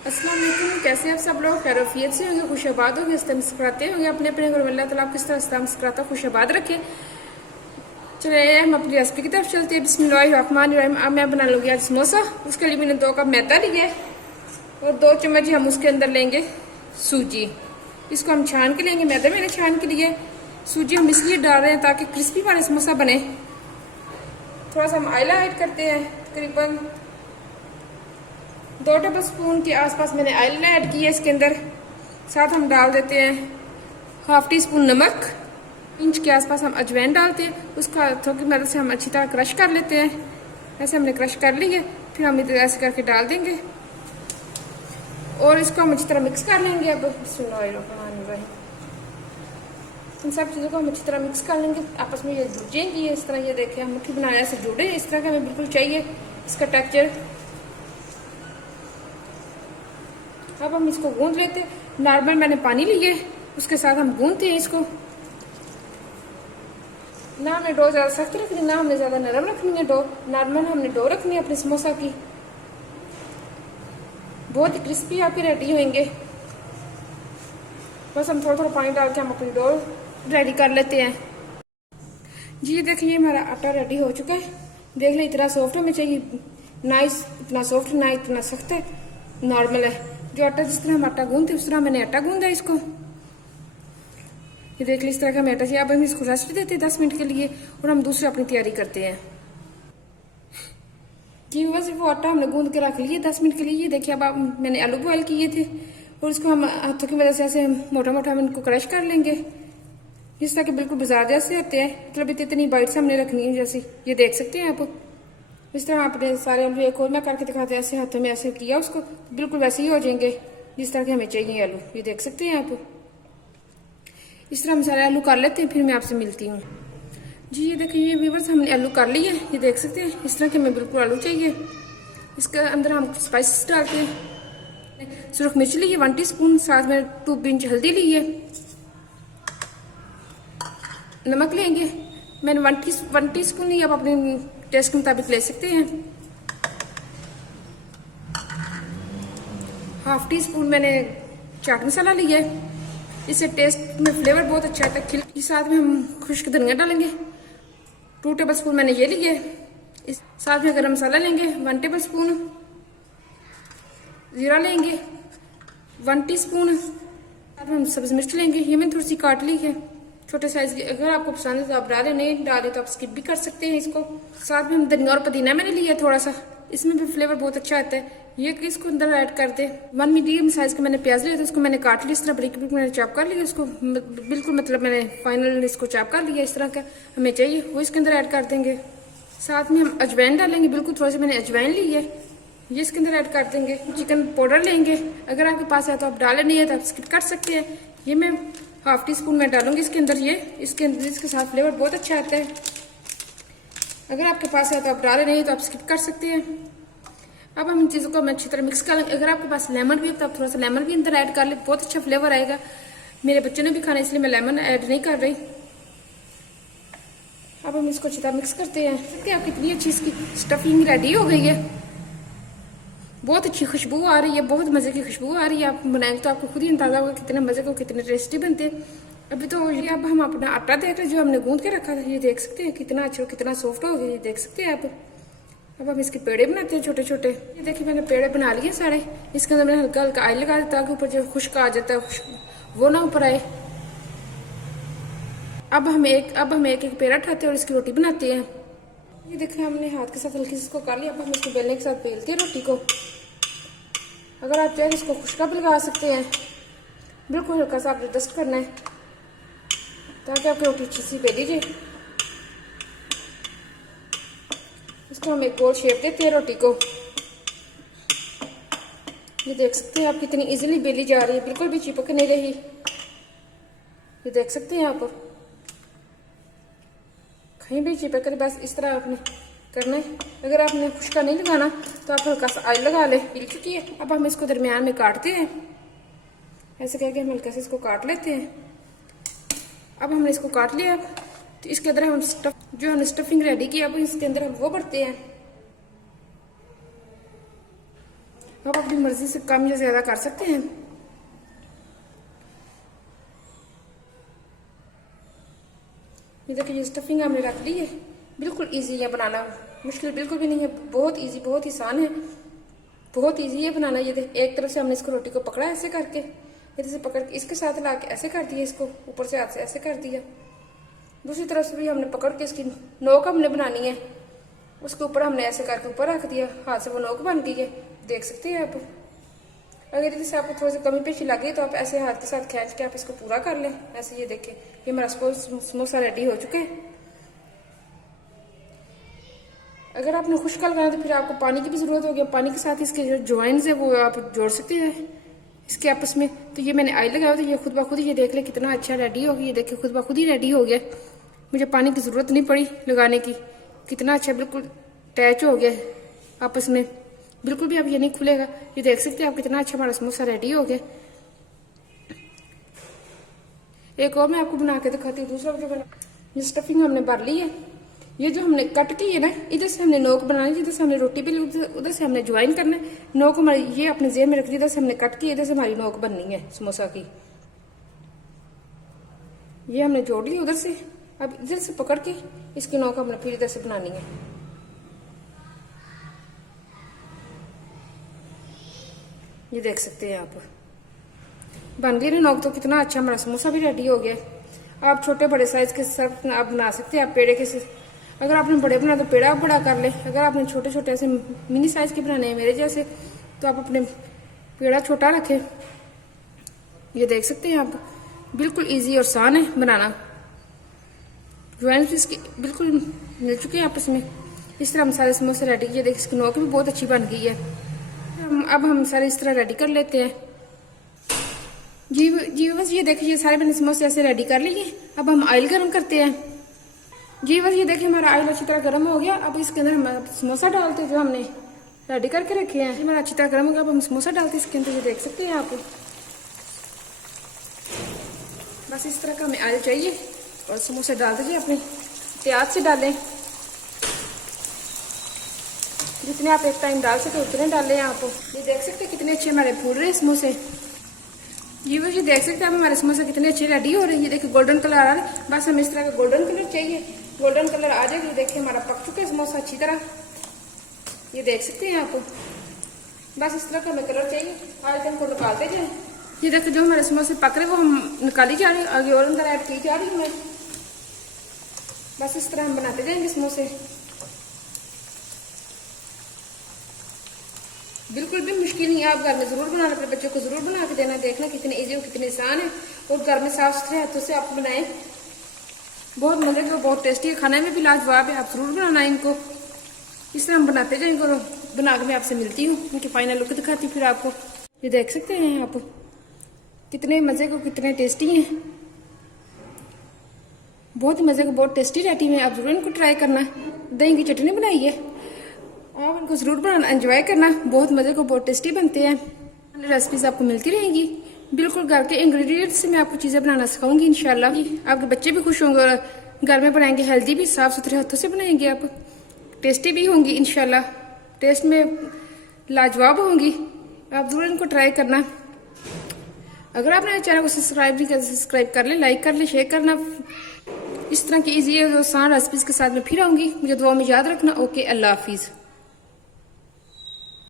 अस्सलाम वालेकुम। कैसे आप सब लोग खैरियत से होंगे, खुशआबाद होंगे, मुस्कुराते होंगे अपने अपने घर में। अल्लाह ताला आपको किस तरह मुस्कुराता खुशआबाद रखे। चले हम अपनी रेसिपी की तरफ चलते हैं। बिस्मिल्लाहिर्रहमानिर्रहीम। अब मैं बना लूँगी आज समोसा। उसके लिए मैंने 2 कप मैदा लिया है और 2 चम्मच हम उसके अंदर लेंगे सूजी। इसको हम छान के लेंगे। मैदा मैंने छान के लिए, सूजी हम इसलिए डाल रहे हैं ताकि क्रिस्पी वाला समोसा बने। थोड़ा सा हम आयला ऐड करते हैं, तकरीबन 2 टेबल स्पून के आसपास मैंने आयल ऐड किया है इसके अंदर। साथ हम डाल देते हैं हाफ टी स्पून नमक, इंच के आसपास हम अजवाइन डालते हैं। उसका हाथों की मदद से हम अच्छी तरह क्रश कर लेते हैं। ऐसे हमने क्रश कर ली है, फिर हम इधर ऐसे करके डाल देंगे और इसको हम अच्छी तरह मिक्स कर लेंगे। अब इन सब चीज़ों को हम अच्छी तरह मिक्स कर लेंगे, आपस में ये जुड़ जाएंगी। इस तरह ये देखें, हम मुट्ठी बनाने से जुड़े, इस तरह का हमें बिल्कुल चाहिए इसका टेक्सचर। अब हम इसको गूंद लेते हैं। नॉर्मल मैंने पानी लिए, उसके साथ हम गूंदते हैं इसको। ना हमने डो ज़्यादा सख्त रखनी, ना हमने ज़्यादा नरम रखनी है डो। नॉर्मल हमने डो रखनी है अपने समोसा की। बहुत ही क्रिस्पी आपके रेडी होंगे। बस हम थोड़ा थोड़ा पानी डाल के हम अपनी डो रेडी कर लेते हैं। जी ये देखिए, हमारा आटा रेडी हो चुका है। देख ले, इतना सॉफ्ट हमें चाहिए, ना इतना सॉफ्ट ना इतना सख्त है, नॉर्मल है। जो आटा जिस तरह हम आटा गूंदते उस तरह मैंने आटा गूंदा इसको। ये देख ली, इस तरह का आटा चाहिए। अब हम इसको रेस्ट देते हैं 10 मिनट के लिए और हम दूसरी अपनी तैयारी करते हैं। जी बस वो आटा हमने गूंद के रख लिया 10 मिनट के लिए। ये देखिए, अब मैंने आलू बॉयल किए थे और इसको हम हाथों की मदद से ऐसे मोटा मोटा हम इनको क्रश कर लेंगे, जिस तरह के बिल्कुल बाजार जैसे होते हैं। मतलब इतनी बाइट्स हमने रखनी है जैसे ये देख सकते हैं आप। इस तरह आपने सारे आलू एक और मैं करके दिखाते हैं, ऐसे हाथों में ऐसे किया उसको, बिल्कुल वैसे ही हो जाएंगे जिस तरह के हमें चाहिए आलू। ये देख सकते हैं आप। इस तरह हम सारे आलू कर लेते हैं, फिर मैं आपसे मिलती हूँ। जी ये देखिए, ये व्यूअर्स हमने आलू कर लिए हैं। ये देख सकते हैं, इस तरह के हमें बिल्कुल आलू चाहिए। इसके अंदर हम स्पाइसेस डालते हैं। सुरख मिर्च ली है 1 टीस्पून, साथ में 2 पिंच हल्दी ली है। नमक लेंगे मैंने 1 टीस्पून ली, आप अपने टेस्ट के मुताबिक ले सकते हैं। हाफ टी स्पून मैंने चाट मसाला लिया है, इससे टेस्ट में फ्लेवर बहुत अच्छा आता है। इस साथ में हम खुश्क धनिया डालेंगे, 2 टेबल स्पून मैंने ये लिया है। इस साथ में गरम मसाला लेंगे 1 टेबल स्पून, जीरा लेंगे 1 टीस्पून। साथ में हम सब्ज मिर्च लेंगे, ये मैंने थोड़ी सी काट ली है छोटे साइज की। अगर आपको पसंद है तो आप डालें, नहीं डालें तो आप स्किप भी कर सकते हैं इसको। साथ में हम धनिया और पुदीना मैंने लिया थोड़ा सा, इसमें भी फ्लेवर बहुत अच्छा आता है। ये इसको अंदर ऐड कर दे। 1 मीडियम साइज का मैंने प्याज लिया था, उसको मैंने काट लिया इस तरह बारीक बारीक मैंने चॉप कर लिया उसको, बिल्कुल मतलब मैंने फाइनल इसको चॉप कर लिया। इस तरह का हमें चाहिए वो इसके अंदर ऐड कर देंगे। साथ में हम अजवाइन डालेंगे, बिल्कुल थोड़ा सा मैंने अजवाइन ली है, ये इसके अंदर ऐड कर देंगे। चिकन पाउडर लेंगे, अगर आपके पास है तो आप डालें, नहीं है तो आप स्किप कर सकते हैं। ये मैं हाफ टी स्पून में डालूंगी इसके अंदर। ये इसके अंदर इसके साथ फ्लेवर बहुत अच्छा आता है। अगर आपके पास है तो आप डालें, नहीं तो आप स्किप कर सकते हैं। अब हम इन चीज़ों को अच्छी तरह मिक्स कर लेंगे। अगर आपके पास लेमन भी है तो आप थोड़ा सा लेमन भी अंदर ऐड कर ले, बहुत अच्छा फ्लेवर आएगा। मेरे बच्चों ने भी खाना इसलिए मैं लेमन ऐड नहीं कर रही। अब हम इसको अच्छी तरह मिक्स करते हैं। देखते हैं आप कितनी अच्छी इसकी स्टफिंग रेडी हो गई है। बहुत अच्छी खुशबू आ रही है, बहुत मज़े की खुशबू आ रही है। आप बनाएंगे तो आपको खुद ही अंदाजा होगा कितने मज़े को, कितने टेस्टी बनते हैं। अभी तो ये अब हम अपना आटा देख रहे हैं जो हमने गूंद के रखा था। ये देख सकते हैं कितना अच्छा कितना सॉफ्ट हो गया, ये देख सकते हैं आप। अब हम इसके पेड़े बनाते हैं छोटे छोटे। ये देखिए मैंने पेड़े बना लिए सारे। इसके अंदर मैंने हल्का हल्का ऑयल लगा दिया ताकि ऊपर जो खुश्क आ जाता है वो ना ऊपर आए। अब हम एक पेड़ा उठाते हैं और इसकी रोटी बनाते हैं। ये देखिए, हमने हाथ के साथ हल्की से इसको कर लिया। अब हम इसको बेलने के साथ बेलते हैं रोटी को। अगर आप चाहें इसको खुश्का भी लगा सकते हैं, बिल्कुल हल्का सा आप एडजस्ट करना है ताकि आपकी रोटी अच्छी सी बेली जाए। इसको हम एक गोल शेप देते हैं रोटी को। ये देख सकते हैं आप कितनी इजीली बेली जा रही है, बिल्कुल भी चिपक नहीं रही। ये देख सकते हैं आप, कहीं भी चिपक कर, बस इस तरह आपने करना है। अगर आपने खुश्का नहीं लगाना तो आप हल्का सा ऑयल लगा ले। मिल चुकी है। अब हम इसको दरमियान में काटते हैं, ऐसे करके हम हल्का से इसको काट लेते हैं। अब हमने इसको काट लिया, तो इसके अंदर हम जो हमने स्टफिंग रेडी की, अब इसके अंदर हम वो भरते हैं। आप अपनी मर्जी से कम या ज्यादा कर सकते हैं। ये देखिए ये स्टफिंग हमने रख ली है। बिल्कुल इजी है बनाना, मुश्किल बिल्कुल भी नहीं है, बहुत इजी, बहुत आसान है, बहुत इजी है बनाना। ये देखिए एक तरफ से हमने इसको रोटी को पकड़ा ऐसे करके, इधर से पकड़ के इसके साथ ला के ऐसे कर दिया, इसको ऊपर से हाथ से ऐसे कर दिया। दूसरी तरफ से भी हमने पकड़ के इसकी नोक हमने बनानी है, उसके ऊपर हमने ऐसे करके ऊपर रख दिया, हाथ से वो नोक बन गई है, देख सकते हैं आप। अगर जैसे आपको थोड़ी सी कमी पेशी लगे तो आप ऐसे हाथ के साथ खींच के आप इसको पूरा कर लें ऐसे। ये देखें ये हमारा समोसा रेडी हो चुका है। अगर आपने खुश्क लगाना तो फिर आपको पानी की भी जरूरत होगी, पानी के साथ इसके जो ज्वाइंट्स है वो आप जोड़ सकते हैं इसके आपस में। तो ये मैंने ऑयल लगाया तो ये खुद ब खुद ये देख ले कितना अच्छा रेडी हो गया। ये देखिए खुद ब खुद ही रेडी हो गया, मुझे पानी की जरूरत नहीं पड़ी लगाने की। कितना अच्छा बिल्कुल अटैच हो गया आपस में, बिल्कुल भी अब ये नहीं खुलेगा। ये देख सकते हैं आप कितना अच्छा हमारा समोसा रेडी हो गया। एक और मैं आपको बना के दिखाती हूँ। दूसरा जो बना, ये स्टफिंग हमने भर ली है। ये जो हमने कट की है ना, इधर से हमने नोक बनानी, जिधर से हमने रोटी बेली उधर से हमने ज्वाइन करना है। नोक हमारी ये अपने जेब में रख दी, इधर से हमने कट की, इधर से हमारी नोक बननी है समोसा की। ये हमने जोड़ ली उधर से, अब इधर से पकड़ के इसकी नोक हमने फिर इधर से बनानी है। ये देख सकते हैं आप बन गई ना नोक, तो कितना अच्छा हमारा समोसा भी रेडी हो गया। आप छोटे बड़े साइज के सब आप बना सकते हैं। आप पेड़े के से, अगर आपने बड़े बना तो पेड़ा बड़ा कर ले, अगर आपने छोटे छोटे ऐसे मिनी साइज के बनाने हैं मेरे जैसे तो आप अपने पेड़ा छोटा रखें। ये देख सकते हैं आप बिल्कुल इजी और आसान है बनाना। ज्वाइंट्स इसकी बिल्कुल मिल चुके हैं आपस में। इस तरह हम सारे समोसे रेडी किए। देखिए इसकी नोक भी बहुत अच्छी बन गई है। अब हम सारे इस तरह रेडी कर लेते हैं। जी बस ये देखिए सारे मैंने समोसे ऐसे रेडी कर लिए। अब हम ऑयल गर्म करते हैं। जी बस ये देखिए हमारा ऑयल अच्छी तरह गर्म हो गया। अब इसके अंदर हम समोसा डालते हैं जो हमने रेडी करके रखे हैं। हमारा अच्छी तरह गर्म हो गया। अब हम समोसा डालते हैं इसके अंदर। ये देख सकते हैं आप, बस इस तरह का हमें ऑयल चाहिए और समोसे डाल दीजिए अपने एहतियात से डालें। जितने आप एक टाइम डाल सके उतने डालें आप। ये देख सकते हैं कितने अच्छे हमारे फूल रहे हैं समोसे। ये बस ये देख सकते हैं हमारे समोसे कितने अच्छे रेडी हो रहे हैं। ये देखिए गोल्डन कलर आ रहा है, बस हमें इस तरह का गोल्डन कलर चाहिए। गोल्डन कलर आ जाएगा। ये देखिए हमारा पक चुका है समोसा अच्छी तरह। ये देख सकते हैं आप, बस इस तरह का हमें कलर चाहिए। आज हमको निकालते जाए। ये देखिए जो हमारे समोसे पक रहे वो हम निकाली जा रही है, आगे और अंदर ऐड की जा रही है। बस इस तरह हम बनाते जाएंगे समोसे। बिल्कुल भी मुश्किल नहीं है, आप घर में जरूर बनाना, अपने बच्चों को जरूर बना के देना। देखना कितने इजी और कितने आसान है, और घर में साफ सुथरे हाथों से आप बनाएं। बहुत मजे का, बहुत टेस्टी है, खाने में भी लाजवाब है। आप जरूर बनाना इनको। इस तरह हम बनाते जाएंगे और बना के मैं आपसे मिलती हूँ, इनकी फाइनल लुक दिखाती हूँ फिर आपको। ये देख सकते हैं आप कितने मजे को, कितने टेस्टी हैं। बहुत ही मजे को, बहुत टेस्टी रेडी है। आप जरूर इनको ट्राई करना। दही की चटनी बनाई है, आप इनको जरूर बनाना, एंजॉय करना। बहुत मजे को, बहुत टेस्टी बनते हैं। रेसिपीज आपको मिलती रहेंगी। बिल्कुल घर के इंग्रेडिएंट्स से मैं आपको चीजें बनाना सिखाऊंगी इंशाल्लाह। आपके बच्चे भी खुश होंगे और घर में बनाएंगे, हेल्दी भी, साफ सुथरे हाथों से बनाएंगे आप, टेस्टी भी होंगी इंशाल्लाह। टेस्ट में लाजवाब होंगी। आप जरूर इनको ट्राई करना। अगर आपने चैनल को सब्सक्राइब नहीं किया, सब्सक्राइब कर ले, लाइक कर ले, शेयर करना। इस तरह की इजी और आसान रेसिपीज के साथ मैं फिर आऊंगी। मुझे दुआ में याद रखना। ओके, अल्लाह हाफिज।